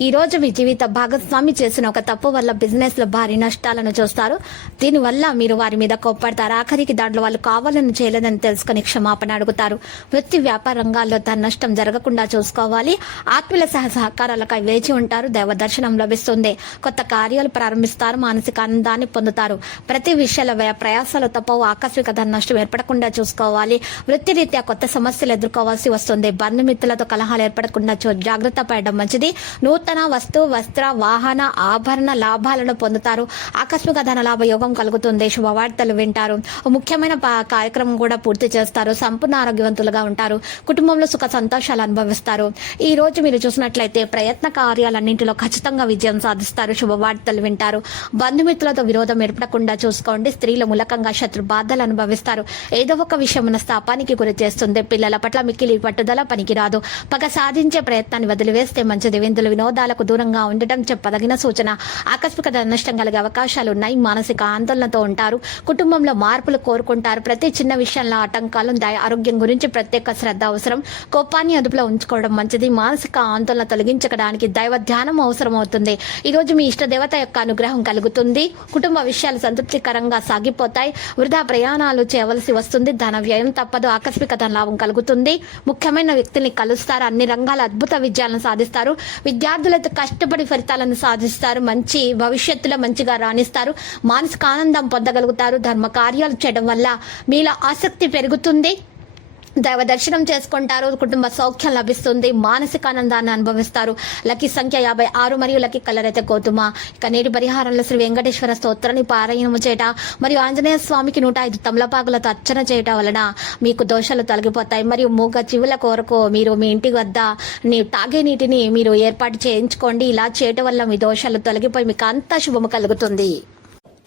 ఈ రోజు మీ జీవిత భాగస్వామి చేసిన ఒక తప్పు వల్ల బిజినెస్లో భారీ నష్టాలను చూస్తారు. దీనివల్ల మీరు వారి మీద కోప్పడతారు. ఆఖరికి దాంట్లో వాళ్ళు కావాలని చేయలేదని తెలుసుకుని క్షమాపణ అడుగుతారు. వృత్తి వ్యాపార రంగాల్లో తన నష్టం జరగకుండా చూసుకోవాలి. ఆత్మీయుల సహ సహకారాలకై వేచి ఉంటారు. దైవ దర్శనం లభిస్తుంది. కొత్త కార్యాలు ప్రారంభిస్తారు. మానసిక ఆనందాన్ని పొందుతారు. ప్రతి విషయాల ప్రయాసాలు తప్పవు. ఆకస్మిక ధన నష్టం ఏర్పడకుండా చూసుకోవాలి. వృత్తిరీత్యా కొత్త సమస్యలు ఎదుర్కోవాల్సి వస్తుంది. బంధుమిత్రులతో కలహాలు ఏర్పడకుండా జాగ్రత్త పడడం మంచిది. నూతన వస్తు వస్త్ర వాహన ఆభరణ లాభాలను పొందుతారు. ఆకస్మిక ధన లాభ యోగం కలుగుతుంది. శుభవార్తలు వింటారు. ముఖ్యమైన ప- కార్యక్రమం కూడా పూర్తి చేస్తారు. సంపూర్ణ ఆరోగ్యవంతులుగా ఉంటారు. కుటుంబంలో సుఖ సంతోషాలు అనుభవిస్తారు. ఈ రోజు మీరు చూసినట్లయితే ప్రయత్న కార్యాలన్నింటిలో ఖచ్చితంగా విజయం సాధిస్తారు. శుభవార్తలు వింటారు. బంధుమిత్రులతో విరోధం ఏర్పడకుండా చూసుకోండి. స్త్రీల మూలకంగా శత్రు బాధలు అనుభవిస్తారు. ఏదో ఒక విషయం మనస్తాపానికి గురి చేస్తుంది. పిల్లల పట్ల మిక్కిలి పట్టుదల పనికిరాదు. పగ సాధించే ప్రయత్నాన్ని వదిలివేస్తే మంచిది. విందులు ప్రమాదాలకు దూరంగా ఉండటం చెప్పదగిన సూచన. ఆకస్మిక నష్టం కలిగే అవకాశాలు ఉన్నాయి. మానసిక ఆందోళనతో ఉంటారు. కుటుంబంలో మార్పులు కోరుకుంటారు. ప్రతి చిన్న విషయంలో ఆటంకాలు ఉంటాయి. ఆరోగ్యం గురించి ప్రత్యేక శ్రద్ధ అవసరం. కోపాన్ని అదుపులో ఉంచుకోవడం మంచిది. మానసిక ఆందోళన తొలగించడానికి దైవ ధ్యానం అవసరం అవుతుంది ఈ రోజు మీ ఇష్ట దేవత యొక్క అనుగ్రహం కలుగుతుంది. కుటుంబ విషయాలు సంతృప్తికరంగా సాగిపోతాయి. వృధా ప్రయాణాలు చేయవలసి వస్తుంది. ధన వ్యయం తప్పదు. ఆకస్మిక లాభం కలుగుతుంది. ముఖ్యమైన వ్యక్తిని కలుస్తారు? అన్ని రంగాల అద్భుత విజయాలను సాధిస్తారు. విద్యార్థులతో కష్టపడి ఫలితాలను సాధిస్తారు మంచి భవిష్యత్తులో మంచిగా రాణిస్తారు మానసిక ఆనందం పొందగలుగుతారు ధర్మ కార్యాలు చేయడం వల్ల మీలో ఆసక్తి పెరుగుతుంది. దైవ దర్శనం చేసుకుంటారు కుటుంబ సౌఖ్యం లభిస్తుంది మానసిక ఆనందాన్ని అనుభవిస్తారు. లక్కీ సంఖ్య యాభై ఆరు మరియు లక్కీ కలర్ అయితే గోధుమ. ఇక నేటి పరిహారంలో శ్రీ వెంకటేశ్వర స్తోత్రాన్ని పారాయణము చేయట మరియు ఆంజనేయ స్వామికి నూట ఐదు తమలపాకులతో అర్చన చేయటం వలన మీకు దోషాలు తొలగిపోతాయి. మరియు మూగ జీవుల కొరకు మీరు మీ ఇంటి వద్ద నీ తాగే నీటిని మీరు ఏర్పాటు చేయించుకోండి. ఇలా చేయటం వల్ల మీ దోషాలు తొలగిపోయి మీకు అంతా శుభము కలుగుతుంది.